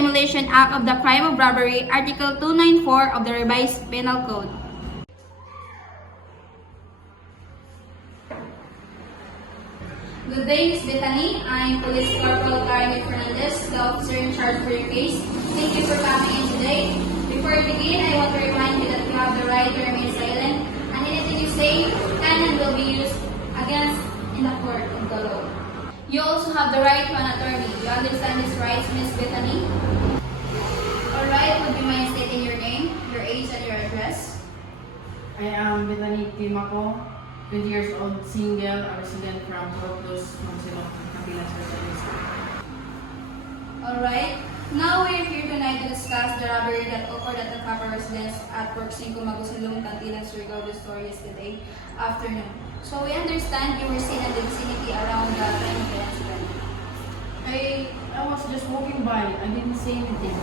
Simulation Act of the Crime of Robbery, Article 294 of the Revised Penal Code. Good day, Ms. Bethany. I'm Police Corporal Karen Fernandez, the officer in charge for your case. Thank you for coming in today. Before we begin, I want to remind you that you have the right to remain silent, and anything you say can and will be used against in the court of the law. You also have the right to an attorney. You understand these rights, Ms. Bethany? Alright, would you mind stating your name, your age, and your address? I am Bethany Timako, 20 years old, single, a resident from Portlos, Monsillo, Capilas, Alright, now we are here tonight to discuss the robbery that occurred at the Capa residence at Pork 5 Magusilong, Cantilan, Surigao del Sur yesterday afternoon. So we understand you were seen in the vicinity around the time of the incident. I was just walking by. I didn't say anything.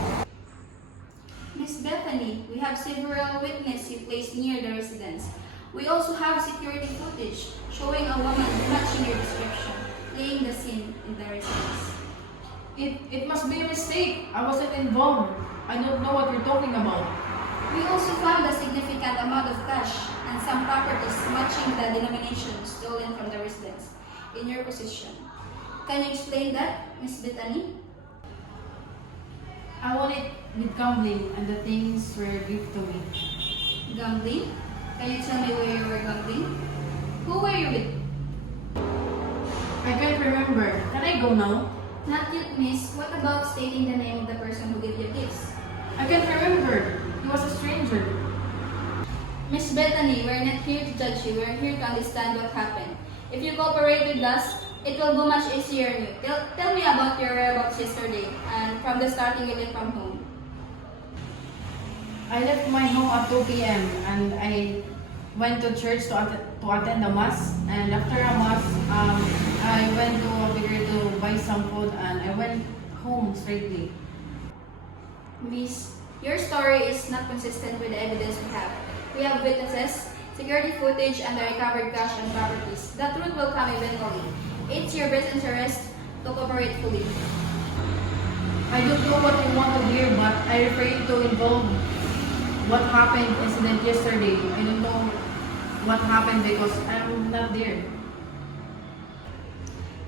Miss Bethany, we have several witnesses you placed near the residence. We also have security footage showing a woman matching your description, playing the scene in the residence. It must be a mistake. I wasn't involved. I don't know what you're talking about. We also found a significant amount of cash and some properties matching the denomination stolen from the residence in your possession. Can you explain that, Miss Bethany? I won it with gambling and the things were given to me. Gambling? Can you tell me where you were gambling? Who were you with? I can't remember. Can I go now? Not yet, miss. What about stating the name of the person who gave you gifts? I can't remember. He was a stranger. Miss Bethany, we're not here to judge you. We're here to understand what happened. If you cooperate with us, it will go much easier on you. Tell me about your whereabouts yesterday and from the starting you left from home. I left my home at 2 p.m. and I went to church to attend the mass. And after a mass, I went to a bakery to buy some food and I went home straightly. Miss, your story is not consistent with the evidence we have. We have witnesses, security footage, and the recovered cash and properties. The truth will come eventually. It's your best interest to cooperate fully. I don't know what you want to hear, but I refer you to involve what happened incident yesterday. I don't know what happened because I'm not there.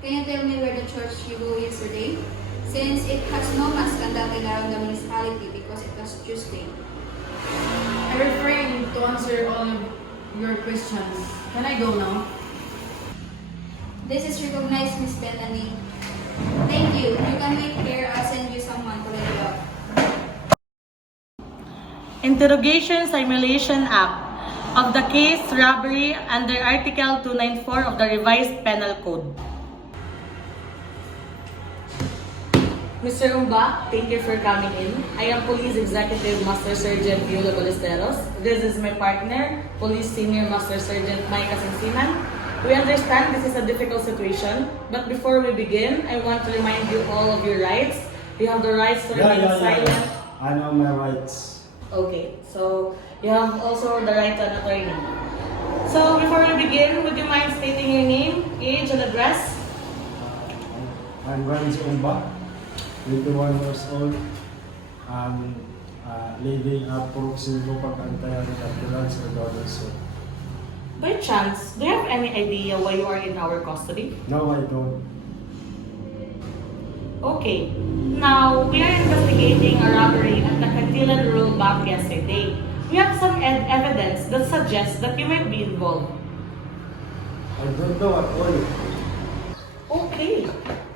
Can you tell me where the church you go yesterday? Since it has no mass conducted around the municipality because it was Tuesday. I refrain to answer all of your questions. Can I go now? This is recognized, Miss Bethany. Thank you. You can wait here. I'll send you someone to let you out. Interrogation Simulation Act of the case robbery under Article 294 of the Revised Penal Code. Mr. Umba, thank you for coming in. I am Police Executive Master Sergeant Viola Ballesteros. This is my partner, Police Senior Master Sergeant Micah Sensinan. We understand this is a difficult situation, but before we begin, I want to remind you all of your rights. You have the rights to remain silent. I know my rights. Okay, so you have also the right to an attorney. So before we begin, would you mind stating your name, age, and address? I'm Ranzi Umba, 21 years old. I'm living at Pork 5 Cantilan, Cantilan, Surigao del Sur. By chance, do you have any idea why you are in our custody? No, I don't. Okay, now we are investigating a robbery at the Cantilan Rural Bank yesterday. We have some evidence that suggests that you might be involved. I don't know at all. Okay,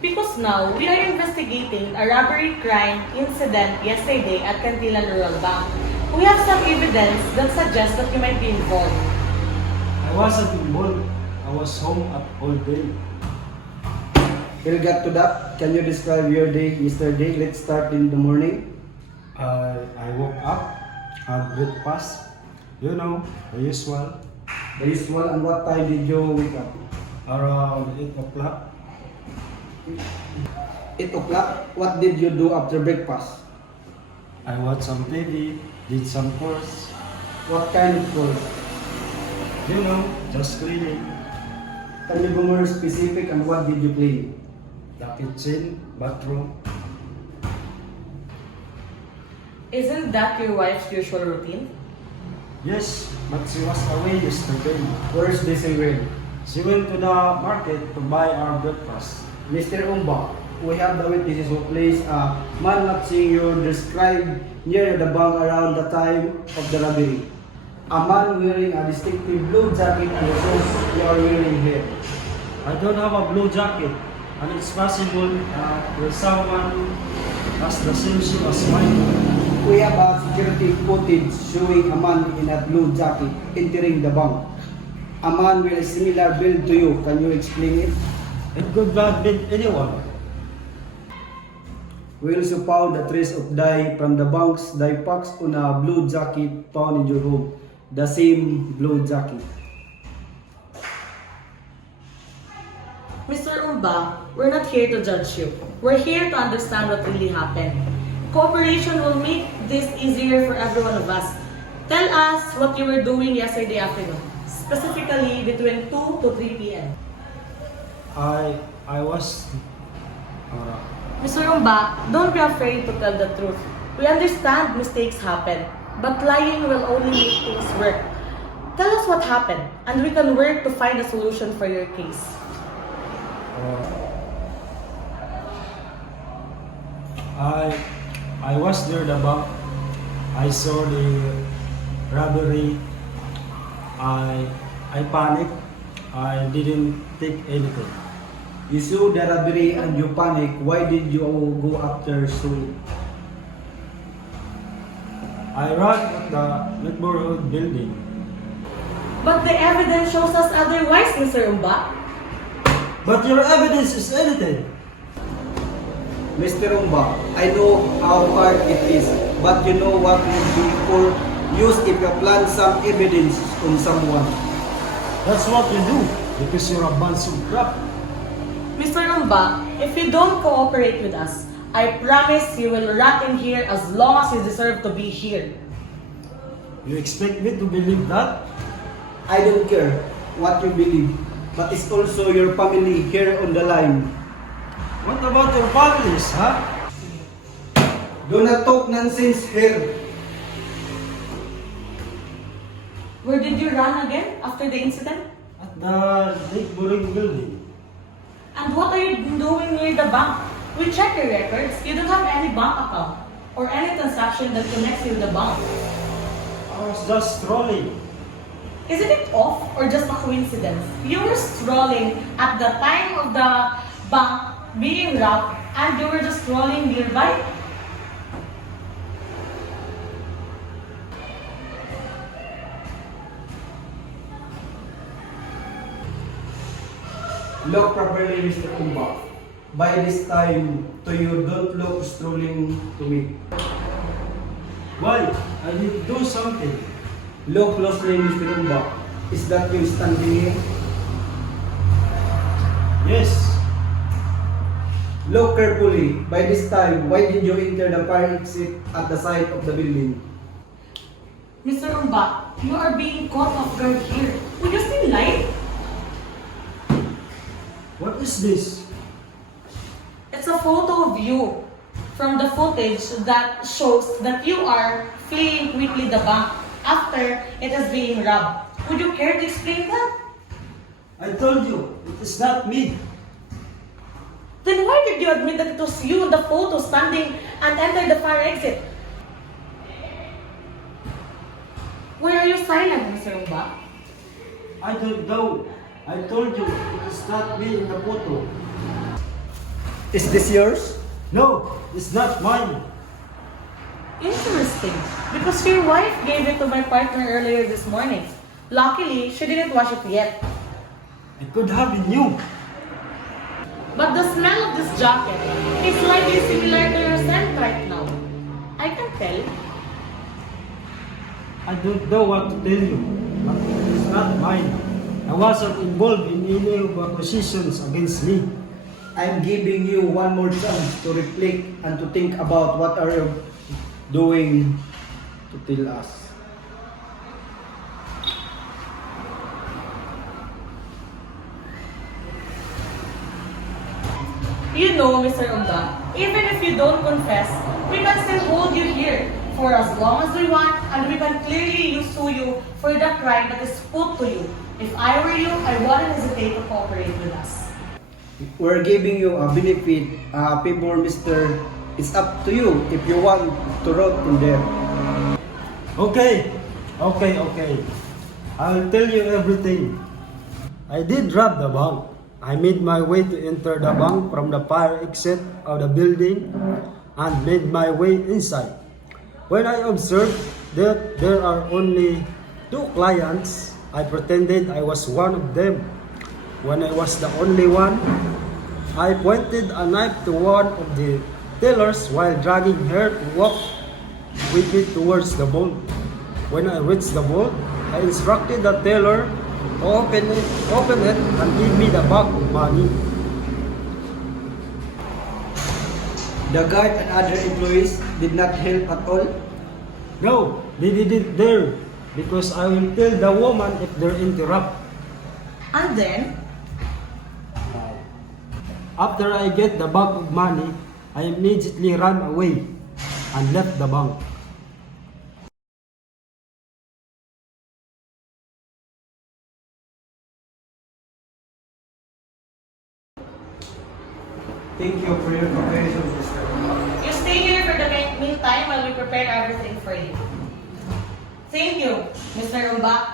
because now we are investigating a robbery crime incident yesterday at Cantilan Rural Bank. We have some evidence that suggests that you might be involved. I wasn't involved. I was home at all day. We'll get to that. Can you describe your day yesterday? Let's start in the morning. I woke up, had breakfast, you know, the usual, The usual. And what time did you wake up? around 8 o'clock. 8 o'clock. What did you do after breakfast? I watched some TV, did some course, What kind of course? you know, just cleaning, Can you be more specific and what did you play? the kitchen, bathroom. Isn't that your wife's usual routine? Yes, but she was away yesterday. Where's Desiree? She went to the market to buy our breakfast. Mr. Umba, we have the witnesses who placed a man not seeing you described near the bank around the time of the robbery. A man wearing a distinctive blue jacket and the shoes you are wearing here. I don't have a blue jacket, and it's possible that someone has the same shoe as mine. We have a security footage showing a man in a blue jacket entering the bank. A man with a similar build to you. Can you explain it? It could have been anyone. We also found a trace of dye from the bank's dye packs on a blue jacket found in your home. The same blue jacket. Mr. Umba, we're not here to judge you. We're here to understand what really happened. Cooperation will make this easier for every one of us. Tell us what you were doing yesterday afternoon, specifically between 2 to 3 p.m. I was Mr. Umba, don't be afraid to tell the truth. We understand mistakes happen, but lying will only make things work. Tell us what happened, and we can work to find a solution for your case. I was near the bank. I saw the robbery. I panicked. I didn't take anything. You saw the robbery and you panic. Why did you go after so? I ran at the neighborhood building. But the evidence shows us otherwise, Mr. Umba. But your evidence is anything. Mr. Umba, I know how hard it is, but you know what would be for use if you plant some evidence on someone. That's what you do because you're a bunch of crap. Mr. Umba, if you don't cooperate with us, I promise you will rot in here as long as you deserve to be here. You expect me to believe that? I don't care what you believe, but it's also your family here on the line. What about your families, huh? Do not talk nonsense here. Where did you run again after the incident? At the neighboring building. And what are you doing near the bank? We checked your records. You don't have any bank account or any transaction that connects you with the bank. I was just strolling. Isn't it off or just a coincidence? You were strolling at the time of the bank being robbed and you were just strolling nearby? Look properly, Mr. Umba. By this time, to you, don't look strolling to me. Why? I did do something. Look closely, Mr. Umba. Is that you standing here? Yes. Look carefully. By this time, why did you enter the fire exit at the side of the building? Mr. Umba, you are being caught off guard here. Would you still lie? What is this? It's a photo of you from the footage that shows that you are fleeing quickly the bank after it is being robbed. Would you care to explain that? I told you, it is not me. Then why did you admit that it was you in the photo standing and entered the fire exit? Why are you silent, Mr. Umba? I don't know. I told you, it is not me in the photo. Is this yours? No, it's not mine. Interesting. Because your wife gave it to my partner earlier this morning. Luckily, she didn't wash it yet. It could have been you. But the smell of this jacket is slightly similar to your scent right now. I can tell. I don't know what to tell you, but it is not mine. I wasn't involved in any of the accusations against me. I'm giving you one more chance to reflect and to think about what are you doing to tell us. You know, Mr. Umba, even if you don't confess, we can still hold you here for as long as we want, and we can clearly sue you for the crime that is put to you. If I were you, I wouldn't hesitate to cooperate with us. We're giving you a benefit, favor, mister. It's up to you if you want to write in there. Okay. I'll tell you everything. I did rob the bank. I made my way to enter the bank from the fire exit of the building and made my way inside. When I observed that there are only 2 clients, I pretended I was one of them. When I was the only one, I pointed a knife to one of the tellers while dragging her to walk with me towards the vault. When I reached the vault, I instructed the teller to open it and give me the bag of money. The guard and other employees did not help at all. No, they didn't dare because I will tell the woman if they interrupt. And then, After I get the bag of money, I immediately ran away and left the bank. Thank you for your cooperation, mister. you stay here for the meantime while we prepare everything for you. Thank you, Mr. Rumba.